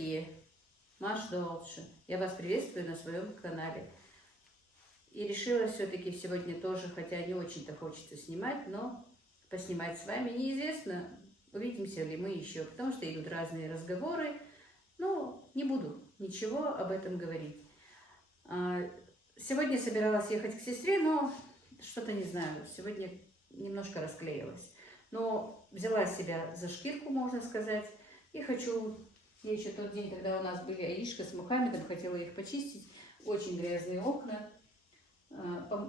дорогие! Маш Долче. Я вас приветствую на своем канале. И решила все-таки сегодня тоже, хотя не очень-то хочется снимать, но поснимать с вами. Неизвестно, увидимся ли мы еще, потому что идут разные разговоры. Но не буду ничего об этом говорить. Сегодня собиралась ехать к сестре, но что-то не знаю, сегодня немножко расклеилась. Но взяла себя за шкирку, можно сказать, и хочу... Я еще тот день, когда у нас были Аишка с Мухаммедом, хотела их почистить. Очень грязные окна.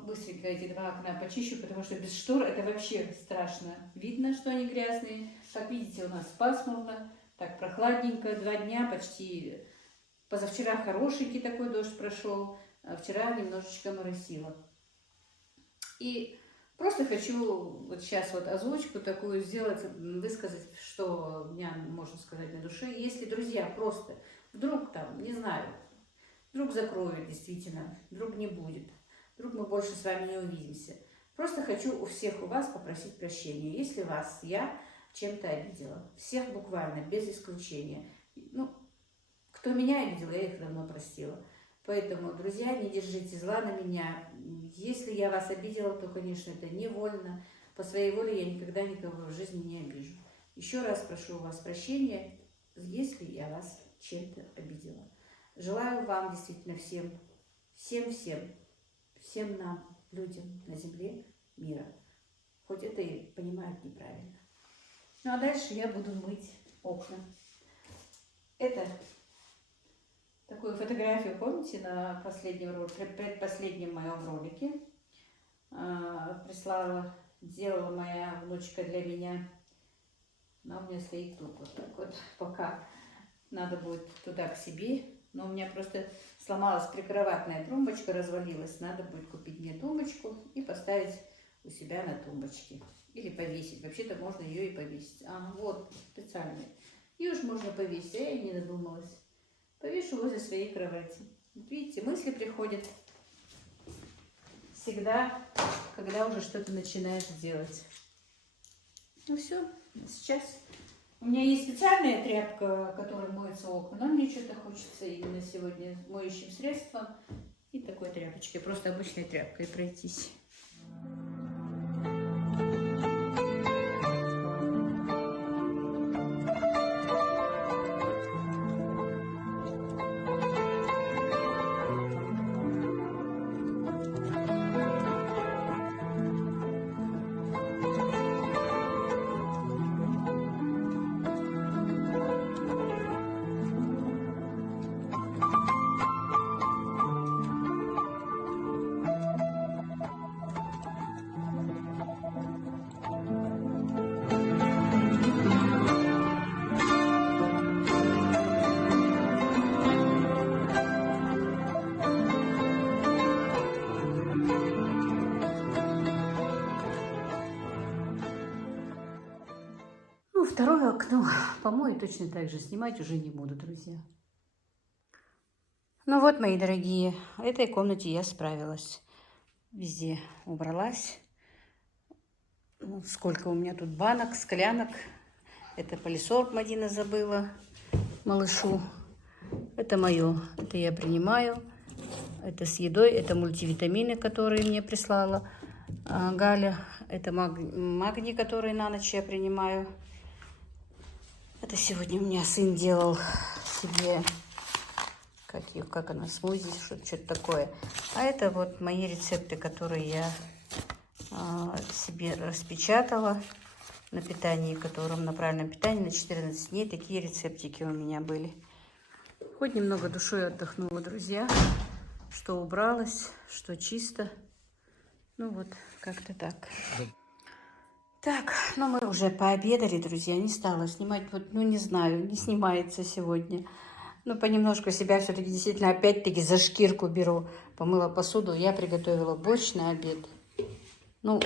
Быстренько эти два окна почищу, потому что без штор это вообще страшно. Видно, что они грязные. Как видите, у нас пасмурно, так прохладненько. 2 дня почти. Позавчера хорошенький такой дождь прошел, а вчера немножечко моросило. И просто хочу вот сейчас вот озвучку такую сделать, высказать, что у меня, можно сказать, на душе. Если, друзья, просто вдруг там, не знаю, вдруг закроют действительно, вдруг не будет, вдруг мы больше с вами не увидимся. Просто хочу у всех у вас попросить прощения, если вас я чем-то обидела. Всех буквально, без исключения. Ну, кто меня обидел, я их давно простила. Поэтому, друзья, не держите зла на меня. Если я вас обидела, то, конечно, это невольно. По своей воле я никогда никого в жизни не обижу. Еще раз прошу у вас прощения, если я вас чем-то обидела. Желаю вам действительно всем нам, людям на земле мира. Хоть это и понимают неправильно. Ну а дальше я буду мыть окна. Это... Такую фотографию, помните, на предпоследнем моем ролике прислала, сделала моя внучка для меня. Она у меня стоит тут вот так вот, пока надо будет туда к себе. Но у меня просто сломалась прикроватная тумбочка, развалилась. Надо будет купить мне тумбочку и поставить у себя на тумбочке. Или повесить. Вообще-то можно ее и повесить. Вот, специальная. Ее уж можно повесить, а я и не додумалась. Повешу возле своей кровати. Вот видите, мысли приходят всегда, когда уже что-то начинаешь делать. Ну все, сейчас. У меня есть специальная тряпка, которой моются окна, но мне что-то хочется именно сегодня моющим средством и такой тряпочкой, просто обычной тряпкой пройтись. Второе окно помою точно так же. Снимать уже не буду, друзья. Ну вот, мои дорогие, в этой комнате я справилась. Везде убралась. Ну, сколько у меня тут банок, склянок. Это полисорб Мадина забыла малышу. Это мое. Это я принимаю. Это с едой. Это мультивитамины, которые мне прислала Галя. Это магний, который на ночь я принимаю. Это сегодня у меня сын делал себе, как она, смузи, что-то такое. А это вот мои рецепты, которые я себе распечатала на питании, на правильном питании на 14 дней. Такие рецептики у меня были. Хоть немного душой отдохнула, друзья, что убралась, что чисто. Ну вот, как-то так. Так, ну мы уже пообедали, друзья, не стала снимать, вот, ну не знаю, не снимается сегодня. Ну понемножку себя все-таки действительно опять-таки за шкирку беру. Помыла посуду, я приготовила борщ на обед. Ну,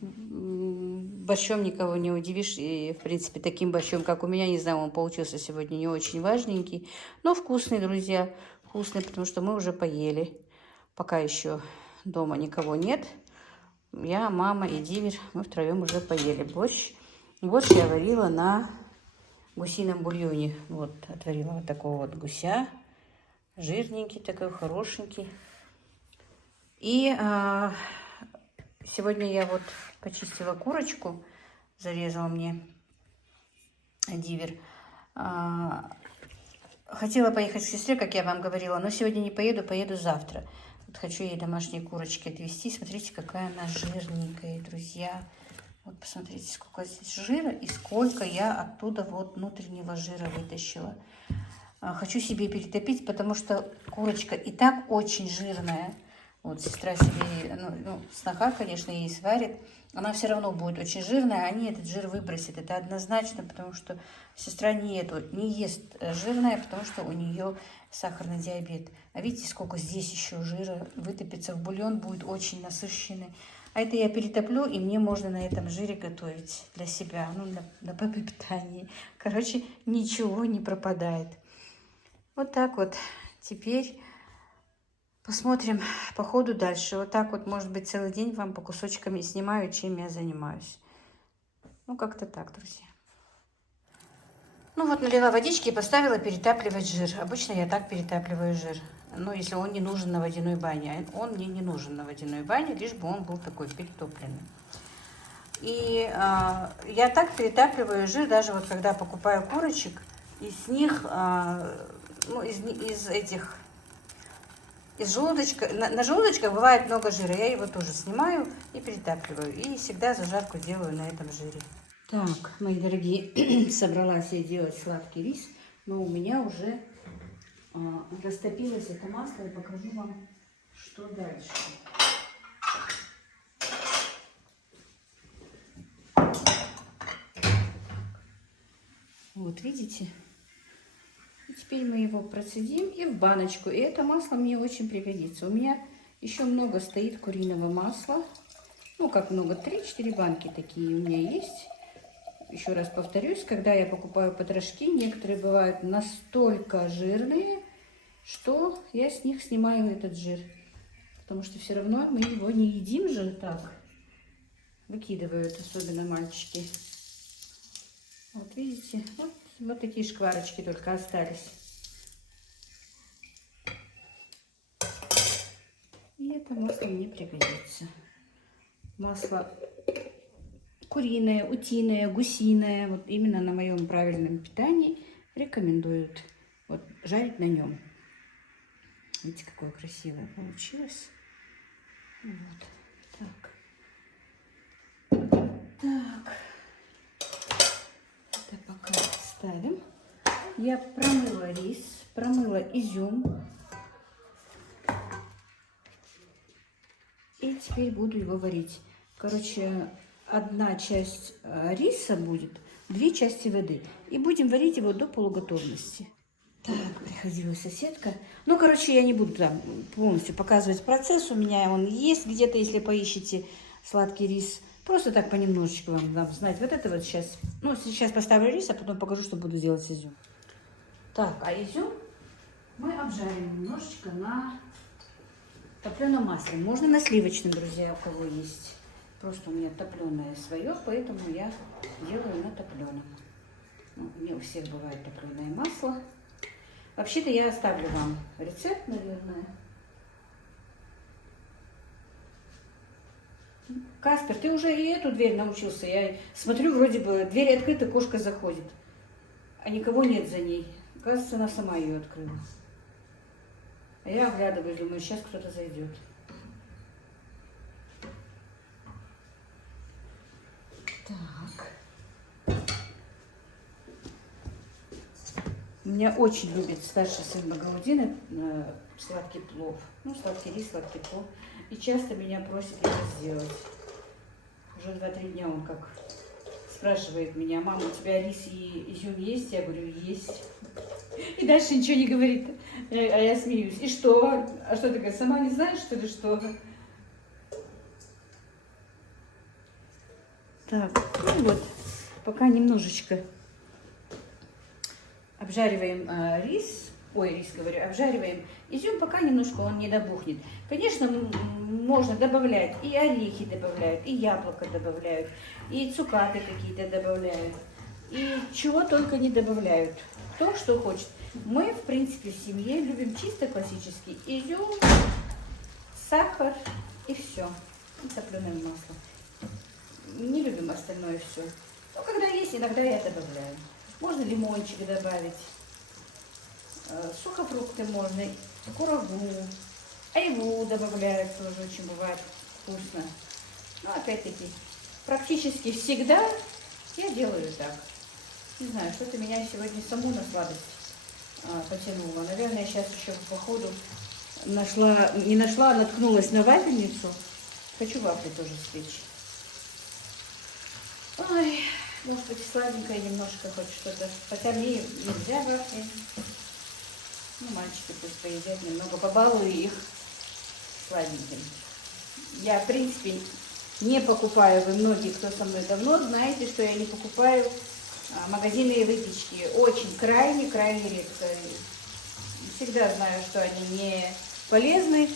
борщом никого не удивишь, и в принципе таким борщом, как у меня, не знаю, он получился сегодня не очень важненький, но вкусный, друзья, вкусный, потому что мы уже поели. Пока еще дома никого нет. Я, мама и Дивер, мы втроем уже поели борщ. Борщ я варила на гусином бульоне. Вот, отварила вот такого вот гуся. Жирненький такой, хорошенький. И сегодня я вот почистила курочку. Зарезал мне дивер. Хотела поехать к сестре, как я вам говорила, но сегодня не поеду, поеду завтра. Вот хочу ей домашние курочки отвезти. Смотрите, какая она жирненькая, друзья. Вот посмотрите, сколько здесь жира и сколько я оттуда вот внутреннего жира вытащила. Хочу себе перетопить, потому что курочка и так очень жирная. Вот сестра себе, сноха, конечно, ей сварит. Она все равно будет очень жирная, они этот жир выбросят. Это однозначно, потому что сестра не ест жирное, потому что у нее сахарный диабет. А видите, сколько здесь еще жира вытопится в бульон, будет очень насыщенный. А это я перетоплю, и мне можно на этом жире готовить для себя, на питание. Короче, ничего не пропадает. Вот так вот. Теперь посмотрим по ходу дальше. Вот так вот, может быть, целый день вам по кусочкам снимаю, чем я занимаюсь. Ну, как-то так, друзья. Ну, вот налила водички и поставила перетапливать жир. Обычно я так перетапливаю жир. Но если он не нужен на водяной бане. Он мне не нужен на водяной бане, лишь бы он был такой перетопленный. И я так перетапливаю жир, даже вот когда покупаю курочек, из них, из желудочка, на желудочках бывает много жира. Я его тоже снимаю и перетапливаю. И всегда зажарку делаю на этом жире. Так, мои дорогие, собралась я делать сладкий рис, но у меня уже растопилось это масло. И покажу вам, что дальше. Вот, видите? И теперь мы его процедим и в баночку. И это масло мне очень пригодится. У меня еще много стоит куриного масла. Ну, как много? 3-4 банки такие у меня есть. Еще раз повторюсь, когда я покупаю потрошки, некоторые бывают настолько жирные, что я с них снимаю этот жир. Потому что все равно мы его не едим же так. Выкидывают, особенно мальчики. Вот видите, вот такие шкварочки только остались. И это масло мне пригодится. Масло куриное, утиное, гусиное. Вот именно на моем правильном питании рекомендуют вот жарить на нем. Видите, какое красивое получилось. Вот так. Так. Это пока ставим. Я промыла рис, промыла изюм. И теперь буду его варить. Короче, одна часть риса будет, 2 части воды. И будем варить его до полуготовности. Так, приходила соседка. Ну, короче, я не буду там полностью показывать процесс. У меня он есть где-то, если поищите сладкий рис. Просто так понемножечку вам дам знать. Вот это вот сейчас. Ну, сейчас поставлю рис, а потом покажу, что буду делать с изюм. Так, а изюм мы обжарим немножечко на топленом масле. Можно на сливочном, друзья, у кого есть. Просто у меня топленое свое, поэтому я делаю на топленом. Ну, не у всех бывает топленое масло. Вообще-то я оставлю вам рецепт, наверное. Каспер, ты уже и эту дверь научился. Я смотрю, вроде бы дверь открыта, кошка заходит. А никого нет за ней. Кажется, она сама ее открыла. А я оглядываюсь, думаю, сейчас кто-то зайдет. Так. Меня очень любит старший сын Багаудина сладкий плов. Ну, сладкий рис, сладкий плов. И часто меня просит это сделать. Уже 2-3 дня он как спрашивает меня: мама, у тебя рис и изюм есть? Я говорю, есть. И дальше ничего не говорит. А я смеюсь. И что? А что такая, сама не знаешь, что ли, что? Так, ну вот, пока немножечко обжариваем обжариваем изюм, пока немножко он не добухнет. Конечно, можно добавлять, и орехи добавляют, и яблоко добавляют, и цукаты какие-то добавляют. И чего только не добавляют. Кто что хочет. Мы, в принципе, в семье любим чисто классический изюм, сахар и все. И топленое масло. Не любим остальное все. Но когда есть, иногда я добавляю. Можно лимончик добавить. Сухофрукты можно, курагу, айву добавляют, тоже очень бывает вкусно. Но опять-таки, практически всегда я делаю так. Не знаю, что-то меня сегодня саму на сладость потянуло. Наверное, сейчас еще по ходу не нашла, а наткнулась на вафельницу. Хочу вафли тоже спечь. Ой, может быть, сладенькое немножко, хоть что-то. Хотя мне нельзя вафли. Ну, мальчики пусть поедят немного, побалую их сладеньким. Я, в принципе, не покупаю, вы многие, кто со мной давно, знаете, что я не покупаю магазинные выпечки. Очень крайне редко. Всегда знаю, что они не полезны,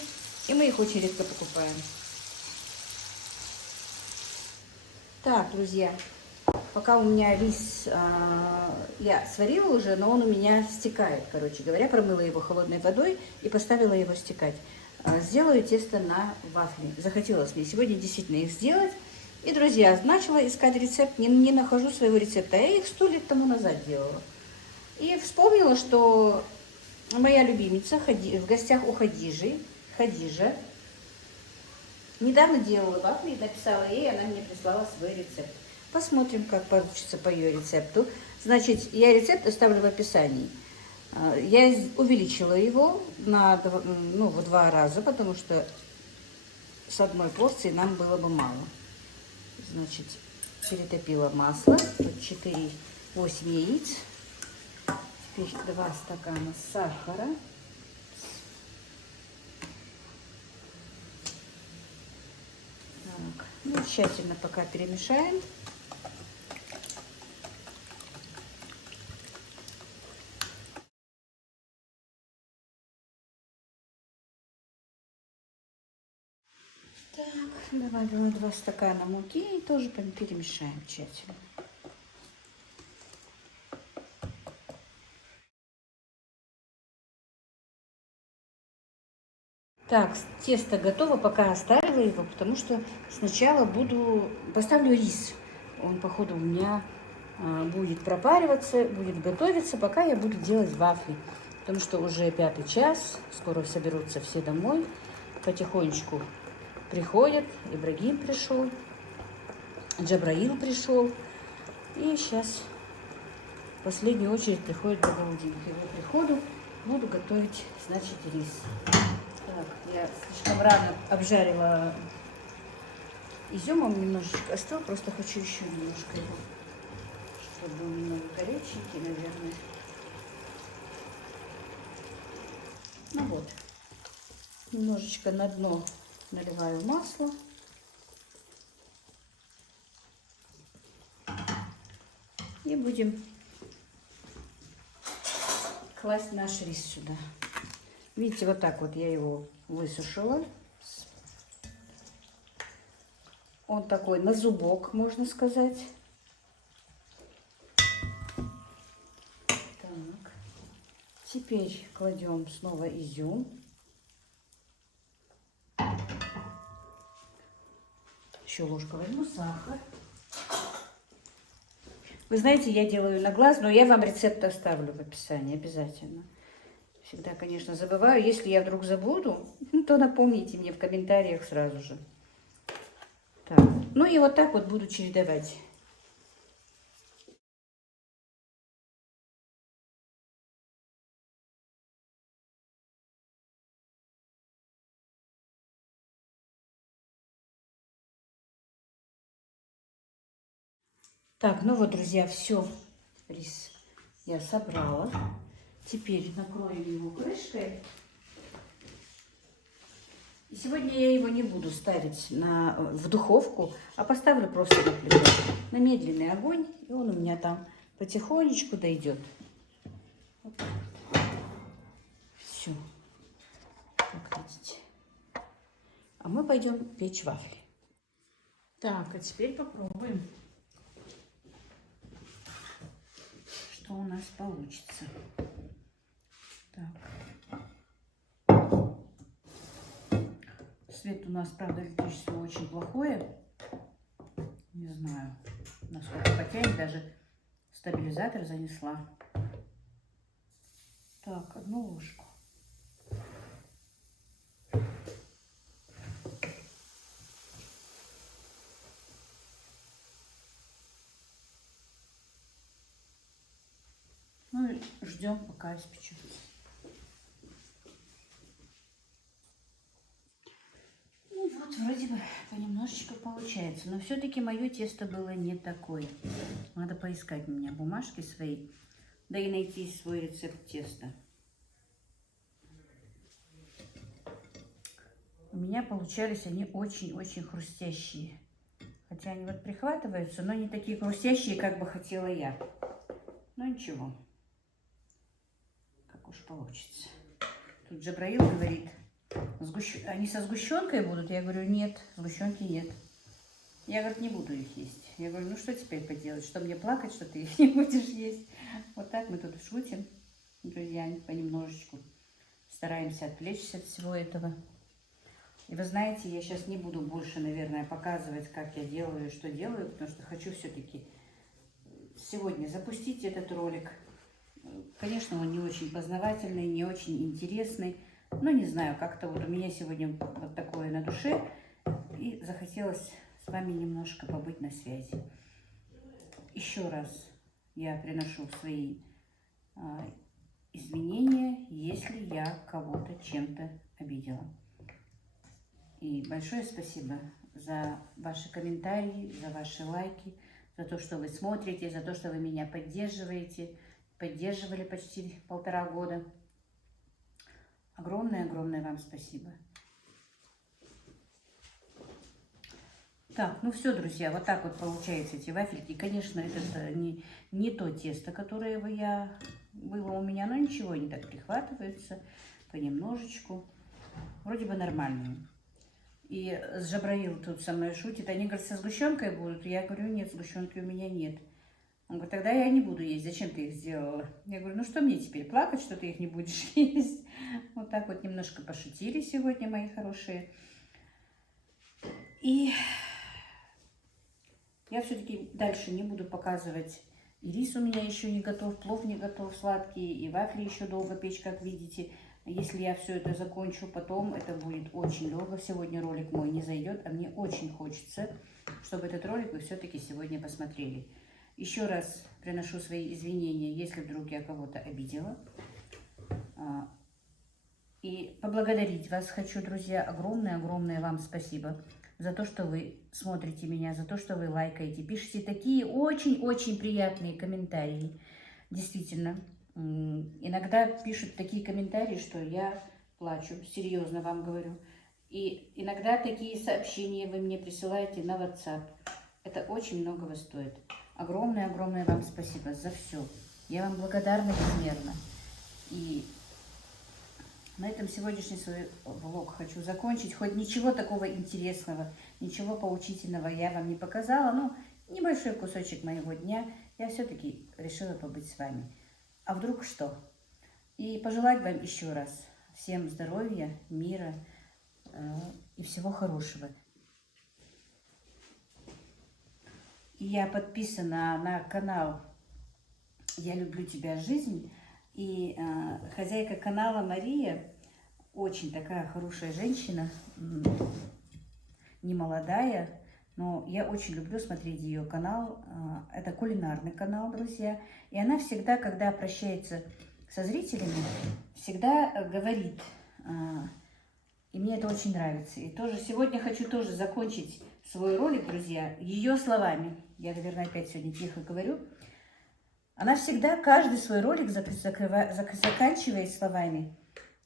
и мы их очень редко покупаем. Так, друзья, пока у меня рис, я сварила уже, но он у меня стекает, короче говоря. Промыла его холодной водой и поставила его стекать. Сделаю тесто на вафли. Захотелось мне сегодня действительно их сделать. И, друзья, начала искать рецепт, не нахожу своего рецепта. Я их 100 лет тому назад делала. И вспомнила, что моя любимица в гостях у Хадижа, недавно делала вафли, написала ей, она мне прислала свой рецепт. Посмотрим, как получится по ее рецепту. Значит, я рецепт оставлю в описании. Я увеличила его в 2 раза, потому что с одной порции нам было бы мало. Значит, перетопила масло, тут 8 яиц, теперь 2 стакана сахара, так, ну, тщательно пока перемешаем. Так, добавила 2 стакана муки и тоже перемешаем тщательно. Так, тесто готово, пока оставила его, потому что сначала поставлю рис. Он, походу, у меня будет пропариваться, будет готовиться, пока я буду делать вафли. Потому что уже 5 час, скоро соберутся все домой, потихонечку приходят. Ибрагим пришел, Джабраил пришел. И сейчас в последнюю очередь приходит Багаудин. К его приходу буду готовить, значит, рис. Так, я слишком рано обжарила изюм, он немножечко остыл, просто хочу еще немножко его, чтобы был немного горяченький, наверное. Ну вот, немножечко на дно наливаю масло. И будем класть наш рис сюда. Видите, вот так вот я его высушила. Он такой на зубок, можно сказать. Так. Теперь кладем снова изюм. Еще ложку возьму сахар. Вы знаете, я делаю на глаз, но я вам рецепт оставлю в описании обязательно. Всегда, конечно, забываю. Если я вдруг забуду, то напомните мне в комментариях сразу же. Так. Ну и вот так вот буду чередовать. Так, ну вот, друзья, все. Рис я собрала. Теперь накроем его крышкой. И сегодня я его не буду ставить в духовку, а поставлю просто на плиту, на медленный огонь, и он у меня там потихонечку дойдет. Вот так вот. Все, как видите. А мы пойдем печь вафли. Так, а теперь попробуем. что у нас получится. Так. Свет у нас, правда, электричество очень плохое. Не знаю, насколько потянет. Даже стабилизатор занесла. Так, одну ложку. Ну и ждем, пока испечется. Ну вот, вроде бы понемножечку получается. Но все-таки мое тесто было не такое. Надо поискать у меня бумажки свои, да и найти свой рецепт теста. У меня получались они очень-очень хрустящие. Хотя они вот прихватываются, но не такие хрустящие, как бы хотела я. Но ничего. Как уж получится. Тут Джабраил говорит, они со сгущенкой будут? Я говорю, нет, сгущенки нет. Я, говорю, не буду их есть. Я говорю, ну что теперь поделать? Что мне плакать, что ты их не будешь есть? Вот так мы тут шутим, друзья, понемножечку. Стараемся отвлечься от всего этого. И вы знаете, я сейчас не буду больше, наверное, показывать, как я делаю и что делаю, потому что хочу все-таки сегодня запустить этот ролик. Конечно, он не очень познавательный, не очень интересный, но не знаю, как-то вот у меня сегодня вот такое на душе, и захотелось с вами немножко побыть на связи. Еще раз я приношу свои извинения, если я кого-то чем-то обидела. И большое спасибо за ваши комментарии, за ваши лайки, за то, что вы смотрите, за то, что вы меня поддерживаете. Поддерживали почти 1,5 года. Огромное-огромное вам спасибо. Так, ну все, друзья, вот так вот получаются эти вафельки. Конечно, это не то тесто, которое было у меня, но ничего, они так прихватываются понемножечку. Вроде бы нормальные. И Джабраил тут со мной шутит. Они, говорят, со сгущенкой будут? Я говорю, нет, сгущенки у меня нет. Он говорит, тогда я не буду есть. Зачем ты их сделала? Я говорю, ну что мне теперь, плакать, что ты их не будешь есть? Вот так вот немножко пошутили сегодня, мои хорошие. И я все-таки дальше не буду показывать. И рис у меня еще не готов, плов не готов сладкий, и вафли еще долго печь, как видите. Если я все это закончу потом, это будет очень долго. Сегодня ролик мой не зайдет, а мне очень хочется, чтобы этот ролик вы все-таки сегодня посмотрели. Еще раз приношу свои извинения, если вдруг я кого-то обидела. И поблагодарить вас хочу, друзья. Огромное-огромное вам спасибо за то, что вы смотрите меня, за то, что вы лайкаете, пишите такие очень-очень приятные комментарии. Действительно, иногда пишут такие комментарии, что я плачу, серьезно вам говорю. И иногда такие сообщения вы мне присылаете на WhatsApp. Это очень многого стоит. Огромное-огромное вам спасибо за все. Я вам благодарна безмерно. И на этом сегодняшний свой влог хочу закончить. Хоть ничего такого интересного, ничего поучительного я вам не показала, но небольшой кусочек моего дня я все-таки решила побыть с вами. А вдруг что? И пожелать вам еще раз всем здоровья, мира и всего хорошего. И я подписана на канал «Я люблю тебя, жизнь». И хозяйка канала Мария, очень такая хорошая женщина, не молодая, но я очень люблю смотреть ее канал. Это кулинарный канал, друзья. И она всегда, когда обращается со зрителями, всегда говорит, и мне это очень нравится. И тоже сегодня хочу тоже закончить свой ролик, друзья, ее словами. Я, наверное, опять сегодня тихо говорю. Она всегда каждый свой ролик заканчивает словами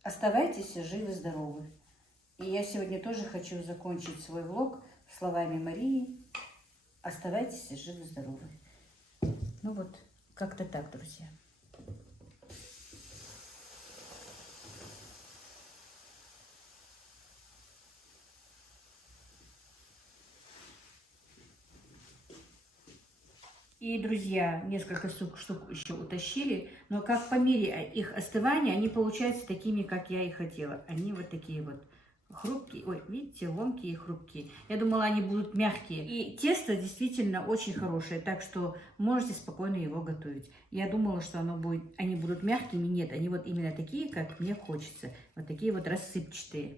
«Оставайтесь живы-здоровы». И я сегодня тоже хочу закончить свой влог словами Марии «Оставайтесь живы-здоровы». Ну вот, как-то так, друзья. И, друзья, несколько штук еще утащили, но как по мере их остывания, они получаются такими, как я и хотела. Они вот такие вот хрупкие, ой, видите, ломкие и хрупкие. Я думала, они будут мягкие. И тесто действительно очень хорошее, так что можете спокойно его готовить. Я думала, что они будут мягкими, нет, они вот именно такие, как мне хочется. Вот такие вот рассыпчатые.